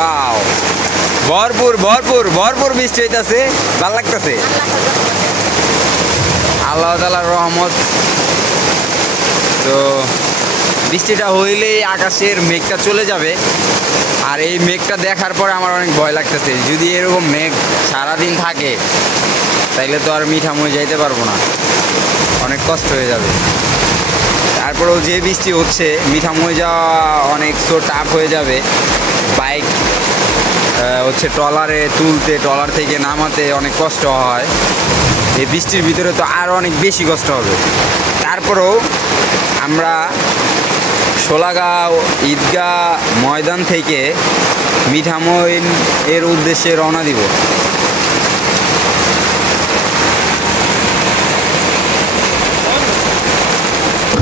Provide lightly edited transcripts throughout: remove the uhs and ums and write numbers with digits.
Wow, ভরপুর ভরপুর ভরপুর বৃষ্টি হইতাছে, ভালো লাগতেছে। আল্লাহ তাআলার রহমত। তো বৃষ্টিটা হইলেই আকাশের মেঘটা চলে যাবে, আর এই মেঘটা দেখার পরে আমার অনেক ভয় লাগতেছে। যদি এরকম মেঘ সারাদিন থাকে তাইলে তো আর মিঠামই যাইতে পারবো না, অনেক কষ্ট হয়ে যাবে। তারপরেও যে বৃষ্টি হচ্ছে, মিঠামই যাওয়া অনেক সো টাফ হয়ে যাবে। বাইক হচ্ছে ট্রলারে তুলতে, ট্রলার থেকে নামাতে অনেক কষ্ট হয়। এই বৃষ্টির ভিতরে তো আরও অনেক বেশি কষ্ট হবে। তারপরেও আমরা সোলাগাঁও ঈদগাহ ময়দান থেকে মিঠামই এর উদ্দেশ্যে রওনা দিব।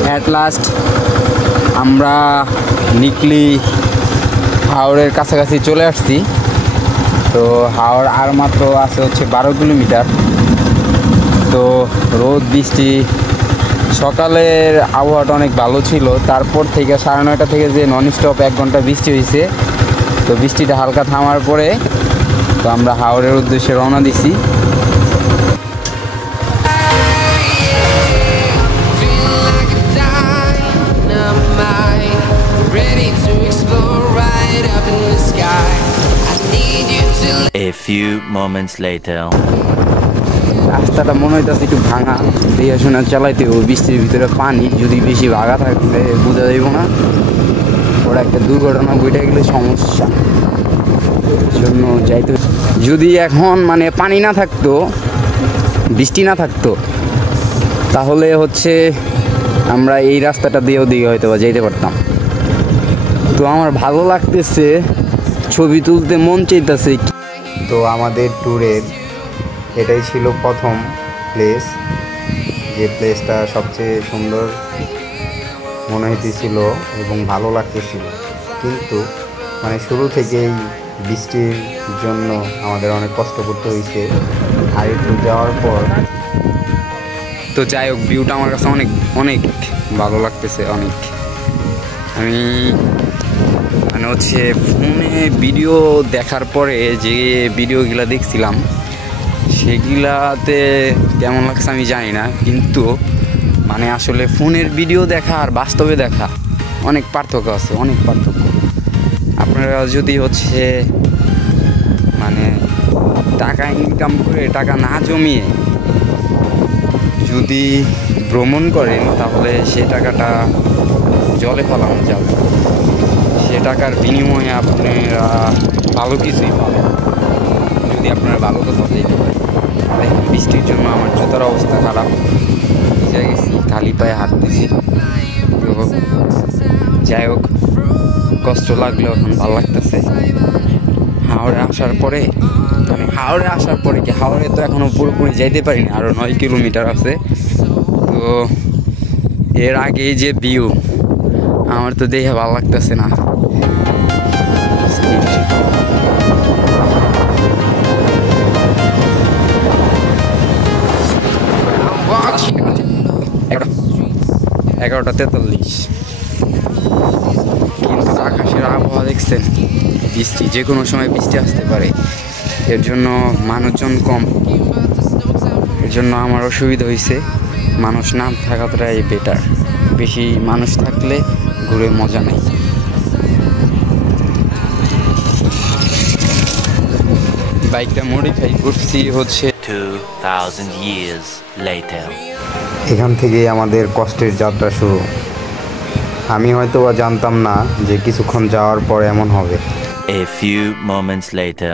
অ্যাট লাস্ট আমরা নিকলি হাওড়ের কাছাকাছি চলে আসছি। তো হাওড় আর মাত্র আছে হচ্ছে 12 কিলোমিটার। তো রোদ বৃষ্টি, সকালের আবহাওয়াটা অনেক ভালো ছিল, তারপর থেকে 9:30 থেকে যে নন স্টপ 1 ঘন্টা বৃষ্টি হয়েছে। তো বৃষ্টিটা হালকা থামার পরে তো আমরা হাওড়ের উদ্দেশ্যে রওনা দিছি। A few moments later. রাস্তাটা মনে হইতেছে একটু ভাঙা, দেখে শুনে চালাইতে হবে। বৃষ্টির ভিতরে পানি, যদি বেশি ভাঙা থাকলে বোঝা যাইব না, ওরা একটা দুর্ঘটনা ঘটে গেলে সমস্যা। জন্য যাইতে, যদি এখন মানে পানি না থাকতো, বৃষ্টি না থাকতো, তাহলে হচ্ছে আমরা এই রাস্তাটা দিয়েও হয়তো বা যেতে পারতাম। তো আমার ভালো লাগতেছে, ছবি তুলতে মন চাইতেছে। তো আমাদের ট্যুরের এটাই ছিল প্রথম প্লেস, যে প্লেসটা সবচেয়ে সুন্দর মনে হইতেছিল এবং ভালো লাগতেছিল। কিন্তু মানে শুরু থেকেই বৃষ্টির জন্য আমাদের অনেক কষ্ট করতে হয়েছে। আর একটু যাওয়ার পর তো যাই হোক, ভিউটা আমার কাছে অনেক অনেক ভালো লাগতেছে। অনেক, আমি মানে হচ্ছে ফোনে ভিডিও দেখার পরে যে ভিডিওগুলো দেখছিলাম সেগুলাতে কেমন লাগছে আমি জানি না, কিন্তু মানে আসলে ফোনের ভিডিও দেখা আর বাস্তবে দেখা অনেক পার্থক্য আছে, অনেক পার্থক্য। আপনারা যদি হচ্ছে মানে টাকা ইনকাম করে, টাকা না জমিয়ে যদি ভ্রমণ করেন, তাহলে সে টাকাটা জলে ফেলানো যাবে। সে টাকার বিনিময়ে আপনারা ভালো কিছুই পাবেন, যদি আপনারা ভালো কথা যেতে পারেন। দেখেন, বৃষ্টির জন্য আমার জুতার অবস্থা খারাপ, ভিজে গেছি, খালি পায়ে হাঁটতেছি। তো যাই হোক, কষ্ট লাগলেও এখন ভালো লাগতেছে। হাওড়ে আসার পরে মানে হাওড়ে আসার পরে কি, হাওড়ে তো এখনও পুরোপুরি যাইতে পারিনি, আরও 9 কিলোমিটার আছে। তো এর আগে যে ভিউ, আমার তো দেখে ভালো লাগতেছে না। এগারোটা 43। কিন্তু আকাশের আবহাওয়া দেখছেন, বৃষ্টি যে কোনো সময় বৃষ্টি আসতে পারে। এর জন্য মানুষজন কম, এর জন্য আমার অসুবিধা হয়েছে। মানুষ না থাকাটাই বেটার, বেশি মানুষ থাকলে ঘুরে মজা নেই। বাইকটা মডিফাই করছি হচ্ছে 2000 years later. এখান থেকেই আমাদের কষ্টের যাত্রা শুরু। আমি হয়তো বা জানতাম না যে কিছুক্ষণ যাওয়ার পর এমন হবে। A few moments later.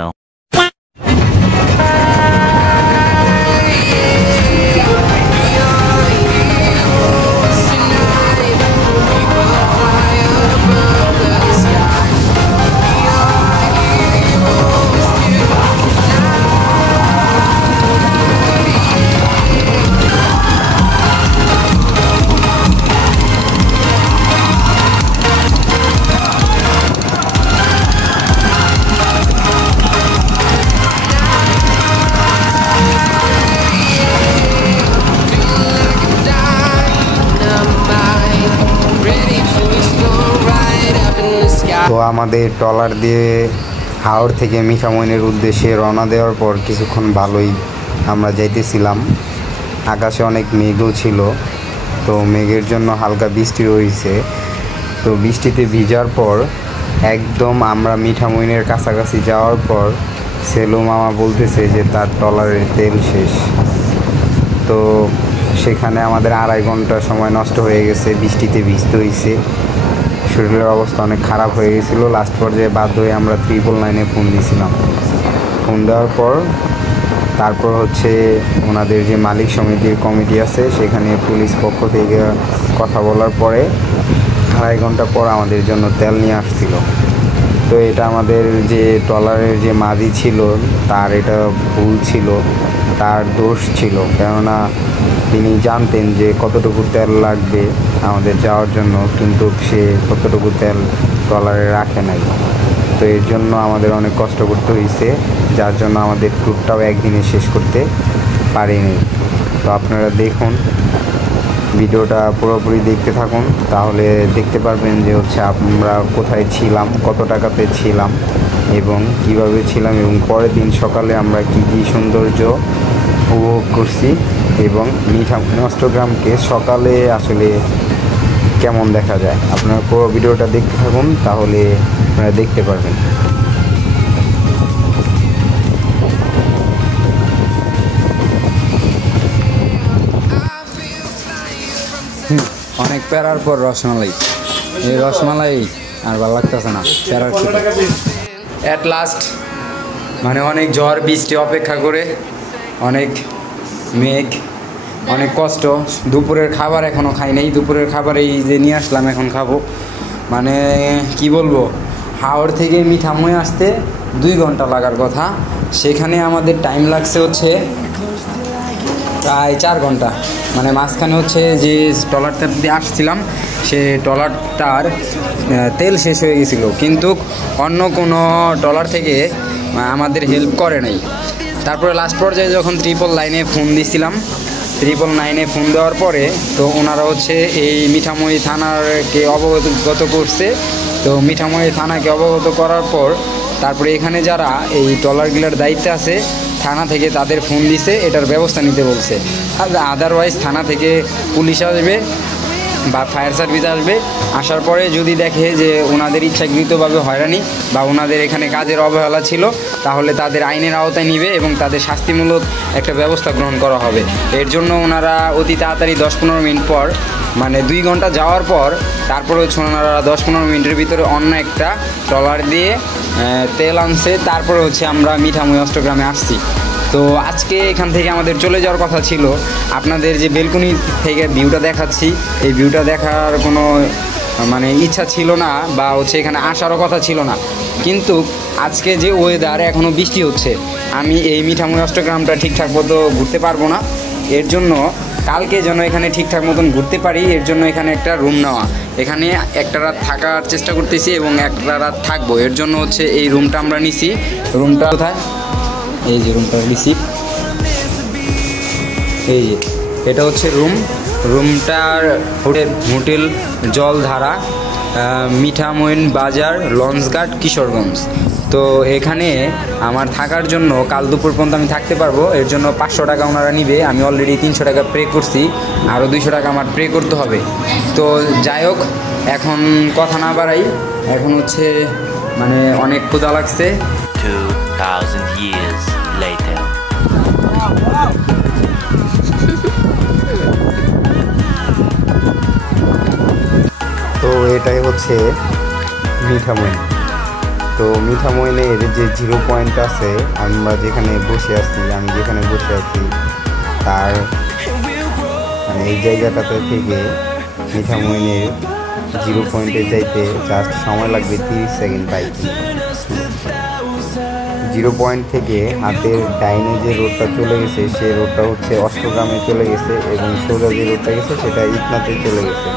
তো আমাদের ট্রলার দিয়ে হাওড় থেকে মিঠামইনের উদ্দেশ্যে রওনা দেওয়ার পর কিছুক্ষণ ভালোই আমরা যাইতেছিলাম। আকাশে অনেক মেঘও ছিল, তো মেঘের জন্য হালকা বৃষ্টি হয়েছে। তো বৃষ্টিতে ভিজার পর একদম আমরা মিঠামইনের কাছাকাছি যাওয়ার পর সেলু মামা বলতেছে যে তার ট্রলারের তেল শেষ। তো সেখানে আমাদের 2.5 ঘন্টা সময় নষ্ট হয়ে গেছে, বৃষ্টিতে ভিজতে হয়েছে, শরীরের অবস্থা অনেক খারাপ হয়ে গেছিলো। লাস্ট পর্যায়ে বাধ্য হয়ে আমরা 999-এ ফোন দিয়েছিলাম। ফোন দেওয়ার পর তারপর হচ্ছে ওনাদের যে মালিক সমিতির কমিটি আছে সেখানে পুলিশ পক্ষ থেকে কথা বলার পরে 2.5 ঘন্টা পর আমাদের জন্য তেল নিয়ে আসছিল। তো এটা আমাদের যে ট্রলারের যে মাঝি ছিল তার এটা ভুল ছিল, তার দোষ ছিল, কেননা তিনি জানতেন যে কতটুকু তেল লাগবে আমাদের যাওয়ার জন্য, কিন্তু সে কতটুকু তেল ট্রলারে রাখে নাই। তো এর জন্য আমাদের অনেক কষ্ট করতে হয়েছে, যার জন্য আমাদের ট্যুরটাও একদিনে শেষ করতে পারিনি। তো আপনারা দেখুন, ভিডিওটা পুরোপুরি দেখতে থাকুন, তাহলে দেখতে পারবেন যে হচ্ছে আমরা কোথায় ছিলাম, কত টাকাতে ছিলাম এবং কিভাবে ছিলাম, এবং পরের দিন সকালে আমরা কী কী সৌন্দর্য উপভোগ করছি এবং মিঠামইন অষ্টগ্রামকে সকালে আসলে কেমন দেখা যায়। আপনারা পুরো ভিডিওটা দেখতে থাকুন, তাহলে আপনারা দেখতে পারবেন। অনেক প্যারার পর রসমালাই, এই রসমালাই আর ভালো লাগতেছে না প্যারার খেতে। অ্যাট লাস্ট মানে অনেক ঝড় বৃষ্টি অপেক্ষা করে, অনেক মেঘ, অনেক কষ্ট, দুপুরের খাবার এখনও খাই নাই। দুপুরের খাবার এই যে নিয়ে আসলাম, এখন খাবো। মানে কি বলবো, হাওড় থেকে মিঠামই আসতে 2 ঘন্টা লাগার কথা, সেখানে আমাদের টাইম লাগছে হচ্ছে প্রায় 4 ঘন্টা। মানে মাঝখানে হচ্ছে যে ট্রলারটা দিয়ে আসছিলাম, সে ট্রলারটার তেল শেষ হয়ে গেছিলো, কিন্তু অন্য কোনো ট্রলার থেকে আমাদের হেল্প করে নাই। তারপরে লাস্ট পর্যায়ে যখন 999-এ ফোন দিয়েছিলাম, 999-এ ফোন দেওয়ার পরে তো ওনারা হচ্ছে এই মিঠামই থানাকে অবগত করছে। তো মিঠামই থানাকে অবগত করার পর তারপরে এখানে যারা এই ট্রলারগুলোর দায়িত্বে আছে থানা থেকে তাদের ফোন দিছে, এটার ব্যবস্থা নিতে বলছে। আর আদারওয়াইজ থানা থেকে পুলিশ আসবে বা ফায়ার সার্ভিস আসবে, আসার পরে যদি দেখে যে ওনাদের ইচ্ছাকৃতভাবে হয়রানি বা ওনাদের এখানে কাজের অবহেলা ছিল, তাহলে তাদের আইনের আওতায় নিবে এবং তাদের শাস্তিমূলক একটা ব্যবস্থা গ্রহণ করা হবে। এর জন্য ওনারা অতি তাড়াতাড়ি 10-15 মিনিট পর, মানে 2 ঘন্টা যাওয়ার পর তারপরে হচ্ছে ওনারা 10-15 মিনিটের ভিতরে অন্য একটা ট্রলার দিয়ে তেল আনছে। তারপরে হচ্ছে আমরা মিঠামই অষ্টগ্রামে আসছি। তো আজকে এখান থেকে আমাদের চলে যাওয়ার কথা ছিল। আপনাদের যে বেলকনি থেকে ভিউটা দেখাচ্ছি, এই ভিউটা দেখার কোনো মানে ইচ্ছা ছিল না বা হচ্ছে এখানে আসারও কথা ছিল না, কিন্তু আজকে যে ওয়েদার, এখনও বৃষ্টি হচ্ছে, আমি এই মিঠামই অষ্টগ্রামটা ঠিকঠাক মতো ঘুরতে পারবো না। এর জন্য কালকে যেন এখানে ঠিকঠাক মতন ঘুরতে পারি, এর জন্য এখানে একটা রুম নেওয়া, এখানে একটা রাত থাকার চেষ্টা করতেছি এবং একটা রাত থাকবো। এর জন্য হচ্ছে এই রুমটা আমরা নিছি। রুমটা কোথায়? এই যে রুমটা রিসিভ, এই যে এটা হচ্ছে রুমটার হোটেল জলধারা, মিঠামইন বাজার, লঞ্চঘাট, কিশোরগঞ্জ। তো এখানে আমার থাকার জন্য কাল দুপুর পর্যন্ত আমি থাকতে পারবো। এর জন্য 500 টাকা ওনারা নিবে। আমি অলরেডি 300 টাকা পে করছি, আরও 200 টাকা আমার পে করতে হবে। তো যাই হোক, এখন কথা না বাড়াই, এখন হচ্ছে মানে অনেক ক্ষুধা লাগছে। 2000 years later. তো এটাই হচ্ছে মিঠামইন। তো মিঠামইনের যে 0 পয়েন্ট আছে, আমরা যেখানে বসে আছি, আমি যেখানে বসে আছি তার মানে এই জায়গাটাতে থেকে মিঠামইনের 0 পয়েন্টে যাইতে জাস্ট সময় লাগবে 30 সেকেন্ড বাইকে। 0 পয়েন্ট থেকে হাতের ডাইনে যে রোডটা চলে গেছে, সেই রোডটা হচ্ছে অষ্টগ্রামে চলে গেছে এবং সোজা যে রোডটা গেছে সেটা ইটনাতে চলে গেছে।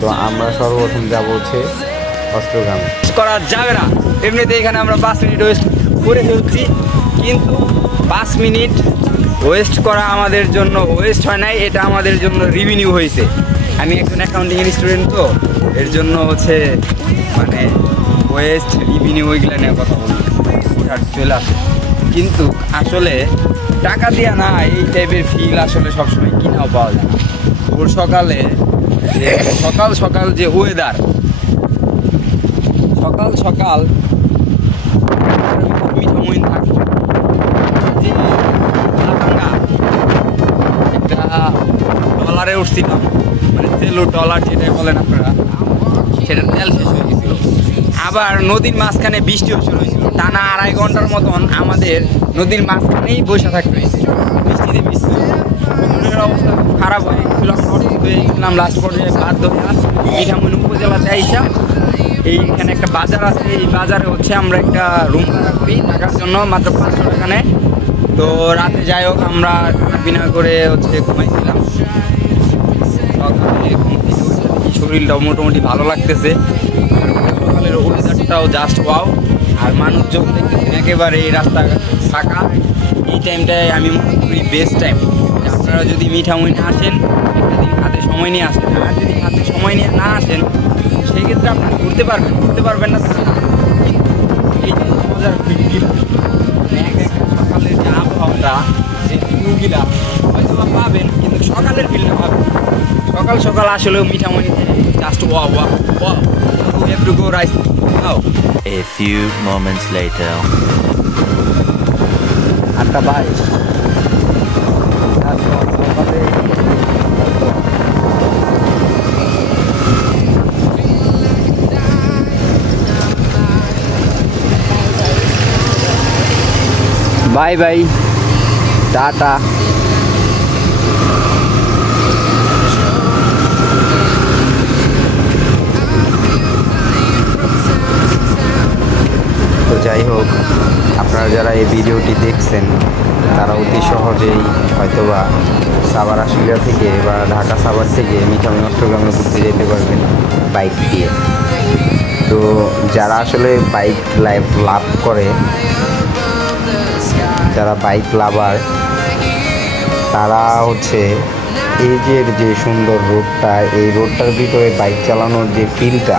তো আমরা সর্বপ্রথম যাবো হচ্ছে অষ্টগ্রামে। করা যাবে না, এমনিতে এখানে আমরা 5 মিনিট ওয়েস্ট করে ফেলছি, কিন্তু 5 মিনিট ওয়েস্ট করা আমাদের জন্য ওয়েস্ট হয় নাই, এটা আমাদের জন্য রেভিনিউ হয়েছে। আমি একজন অ্যাকাউন্টিংয়ের স্টুডেন্ট, তো এর জন্য হচ্ছে মানে ওয়েস্ট রেভিনিউ ওইগুলো নিয়ে কথা বলি। ঠাট চলে আসে। কিন্তু আসলে টাকা দিয়া না এই টাইপের ফিল আসলে সবসময় কিনাও পাওয়া যায় না। ভোর সকালে সকাল সকাল যে ওয়েদার, সকাল সকাল মিঠামইন থাকতো যে ভাঙা একটা ট্রলারে উঠছিলাম, মানে সেলো ট্রলার যেটাই বলেন আপনারা, সেটা তেল শেষ হয়ে গেছিল। আবার নদীর মাঝখানে বৃষ্টিও শুরু হয়েছিল, টানা 2.5 ঘন্টার মতন আমাদের নদীর মাঝখানেই বসে থাকতে হয়েছিল বৃষ্টিতে বৃষ্টি। মনের অবস্থা খুব খারাপ হয়ে গেছিল, অসুস্থ হয়ে গেছিলাম। লাস্ট পর্যায়ে বাধ্য হয়ে মিঠামইন উপজেলাতে আইসা এইখানে একটা বাজার আছে, এই বাজারে হচ্ছে আমরা একটা রুম ভাড়া করি থাকার জন্য, মাত্র 500 টাকা নেয়। তো রাতে যাই হোক আমরা বিনা করে হচ্ছে ঘুমাইছিলাম। সকালে ঘুম থেকে উঠে দেখি শরীরটাও মোটামুটি ভালো লাগতেছে, আর সকালের ওয়েদারটাও জাস্ট ওয়াও। আর মানুষজন দেখতেছেন একেবারে এই রাস্তা ফাঁকা। এই টাইমটায় আমি মনে করি বেস্ট টাইম। আপনারা যদি মিঠামইনে আসেন একটা দিন হাতে সময় নিয়ে আসেন, আর যদি হাতে সময় নিয়ে না আসেন সেক্ষেত্রে আপনারা ঘুরতে পারবেন না তা না। কিন্তু এই যে মজার ফিলগুলা, মানে এক একটা সকালের যে আবহাওয়াটা, যে ভিউগুলা হয়তো পাবেন, কিন্তু সকালের ফিলটা পাবেন। সকাল সকাল আসলেও মিঠামইনিতে জাস্ট ওয়া ওয়া ওয়া, you have to go right now. A few moments later. 8:22 সকালে বাই বাই, টাটা। তো যাই হোক, আপনারা যারা এই ভিডিওটি দেখছেন তারা অতি সহজেই হয়তোবা সাভার আশুলিয়া থেকে বা ঢাকা সাভার থেকে মিঠামইন অষ্টগ্রামে ঘুরতে যেতে পারবেন বাইক দিয়ে। তো যারা আসলে বাইক লাভ করে, যারা বাইক লাভার, তারা হচ্ছে এই যে সুন্দর রোডটা, এই রোডটার ভিতরে বাইক চালানোর যে ফিলটা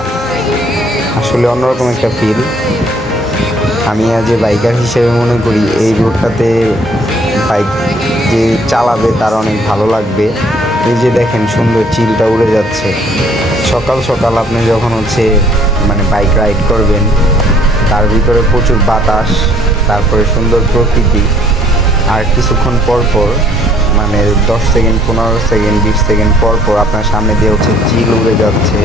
আসলে অন্যরকম একটা ফিল। আমি আজ বাইকার হিসেবে মনে করি এই রোডটাতে বাইক যে চালাবে তার অনেক ভালো লাগবে। এই যে দেখেন সুন্দর চিলটা উড়ে যাচ্ছে। সকাল সকাল আপনি যখন হচ্ছে মানে বাইক রাইড করবেন, তার ভিতরে প্রচুর বাতাস, তারপরে সুন্দর প্রকৃতি, আর কিছুক্ষণ পর পর মানে 10 সেকেন্ড 15 সেকেন্ড 20 সেকেন্ড পর পর আপনার সামনে দিয়ে হচ্ছে চিল উড়ে যাচ্ছে,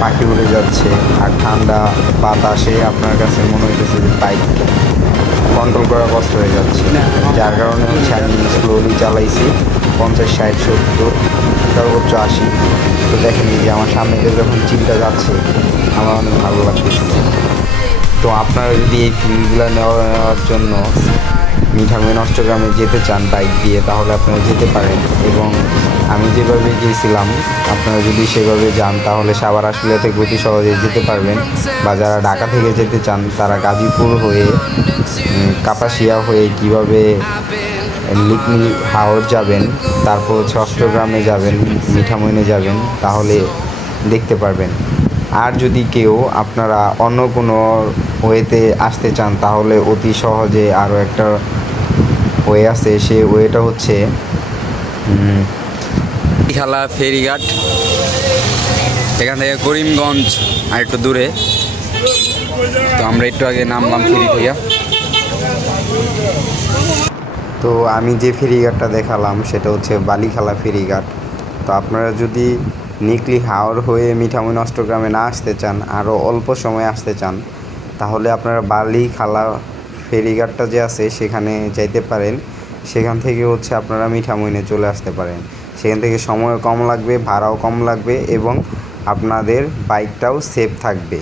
পাখি উড়ে যাচ্ছে, আর ঠান্ডা বাতাসে আপনার কাছে মনে হইতেছে যে বাইক কন্ট্রোল করা কষ্ট হয়ে যাচ্ছে। যার কারণে হচ্ছে আমি স্লোলি চালাইছি 50 60 70 সর্বোচ্চ 80। তো দেখেন এই যে আমার সামনে দিয়ে যখন চিলটা যাচ্ছে আমার অনেক ভালো লাগতেছিল। তো আপনারা যদি এই ফিলগুলো নেওয়ার জন্য মিঠামইন অষ্টগ্রামে যেতে চান বাইক দিয়ে, তাহলে আপনারা যেতে পারেন। এবং আমি যেভাবে গিয়েছিলাম আপনারা যদি সেভাবে যান তাহলে সাভার আশুলিয়া থেকে অতি সহজে যেতে পারবেন। বা যারা ঢাকা থেকে যেতে চান তারা গাজীপুর হয়ে কাপাসিয়া হয়ে কীভাবে লিকমিল হাওর যাবেন, তারপর হচ্ছে অষ্টগ্রামে যাবেন, মিঠামইনে যাবেন, তাহলে দেখতে পারবেন। আর যদি কেউ আপনারা অন্য কোনো ওয়েতে আসতে চান তাহলে অতি সহজে আরও একটা ওয়ে আছে, সে ওয়েটা হচ্ছে খেলা ফেরিঘাট। এখান থেকে করিমগঞ্জ আর একটু দূরে। তো আমরা একটু আগে নামলাম ফেরি থেকে। তো আমি যে ফেরিঘাটটা দেখালাম সেটা হচ্ছে বালিখালা ফেরিঘাট। তো আপনারা যদি নিকলি হাওর হয়ে মিঠামইন অষ্টগ্রামে না আসতে চান, আরও অল্প সময় আসতে চান, তাহলে আপনারা বালিখালা ফেরিঘাটটা যে আছে সেখানে যাইতে পারেন। সেখান থেকে হচ্ছে আপনারা মিঠামইনে চলে আসতে পারেন। সেখান থেকে সময় কম লাগবে, ভাড়াও কম লাগবে এবং আপনাদের বাইকটাও সেফ থাকবে।